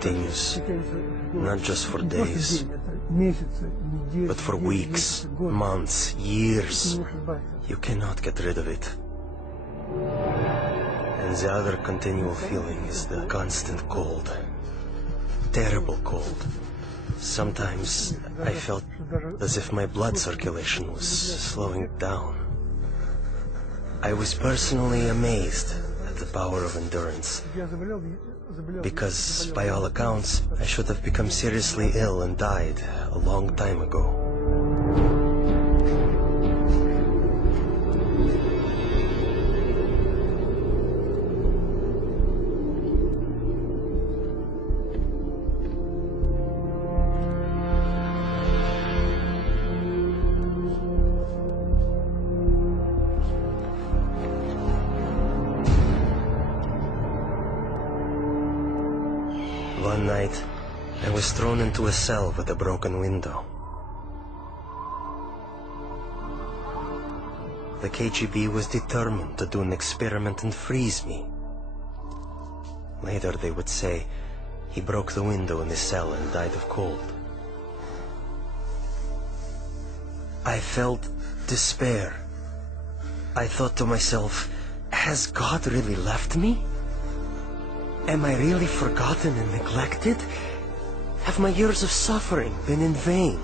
continues, not just for days, but for weeks, months, years. You cannot get rid of it. And the other continual feeling is the constant cold. Terrible cold. Sometimes I felt as if my blood circulation was slowing down. I was personally amazed at the power of endurance, because by all accounts, I should have become seriously ill and died a long time ago. One night, I was thrown into a cell with a broken window. The KGB was determined to do an experiment and freeze me. Later they would say he broke the window in his cell and died of cold. I felt despair. I thought to myself, has God really left me? Am I really forgotten and neglected? Have my years of suffering been in vain?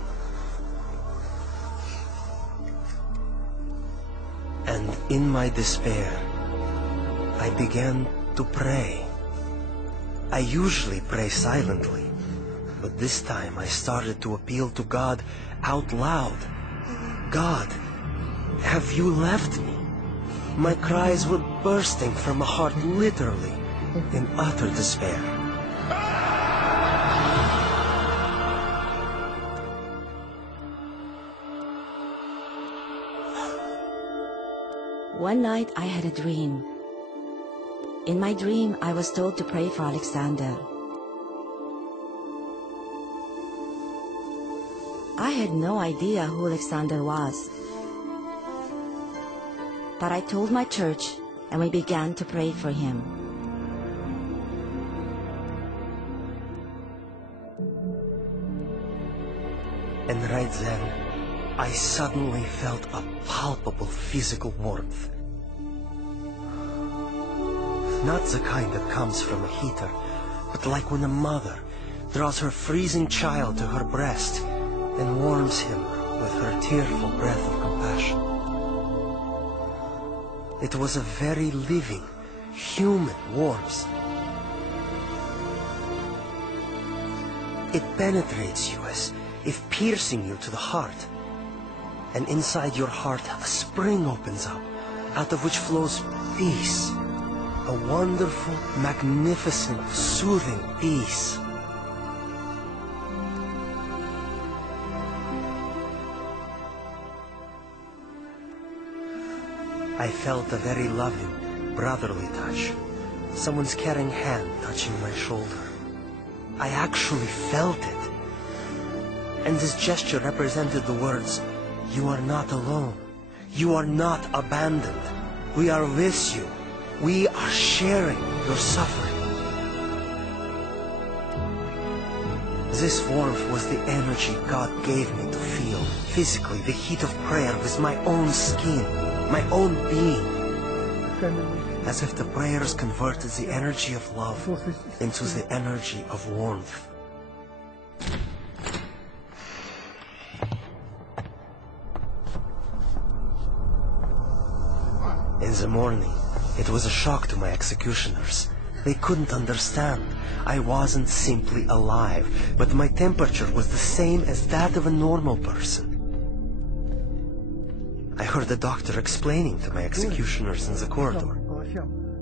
And in my despair, I began to pray. I usually pray silently, but this time I started to appeal to God out loud. God, have you left me? My cries were bursting from a heart literally in utter despair. One night I had a dream. In my dream, I was told to pray for Alexander. I had no idea who Alexander was. But I told my church, and we began to pray for him. And right then, I suddenly felt a palpable physical warmth. Not the kind that comes from a heater, but like when a mother draws her freezing child to her breast and warms him with her tearful breath of compassion. It was a very living, human warmth. It penetrates you as if piercing you to the heart. And inside your heart, a spring opens up, out of which flows peace. A wonderful, magnificent, soothing peace. I felt a very loving, brotherly touch. Someone's caring hand touching my shoulder. I actually felt it. And this gesture represented the words, "You are not alone. You are not abandoned. We are with you. We are sharing your suffering." This warmth was the energy God gave me to feel physically the heat of prayer with my own skin, my own being. As if the prayers converted the energy of love into the energy of warmth. In the morning, it was a shock to my executioners. They couldn't understand. I wasn't simply alive, but my temperature was the same as that of a normal person. I heard the doctor explaining to my executioners in the corridor,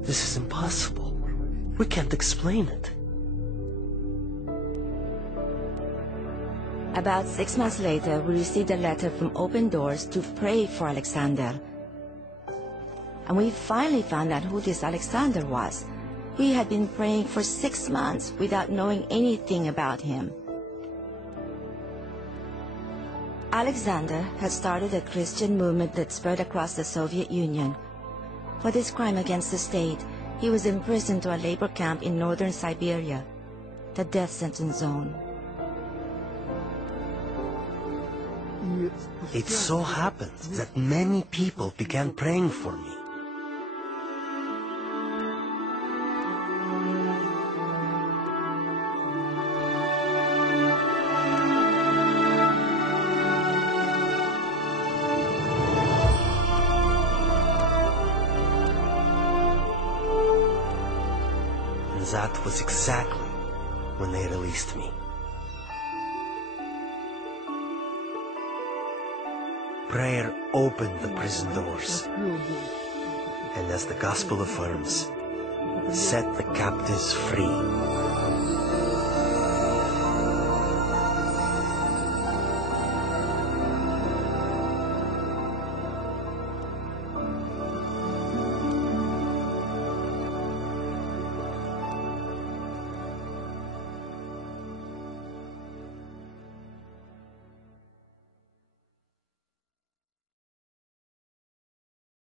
"This is impossible. We can't explain it." About 6 months later, we received a letter from Open Doors to pray for Alexander. And we finally found out who this Alexander was. We had been praying for 6 months without knowing anything about him. Alexander had started a Christian movement that spread across the Soviet Union. For this crime against the state, he was imprisoned to a labor camp in northern Siberia. the death sentence zone. It so happened that many people began praying for me. And that was exactly when they released me. Prayer opened the prison doors, and as the gospel affirms, set the captives free.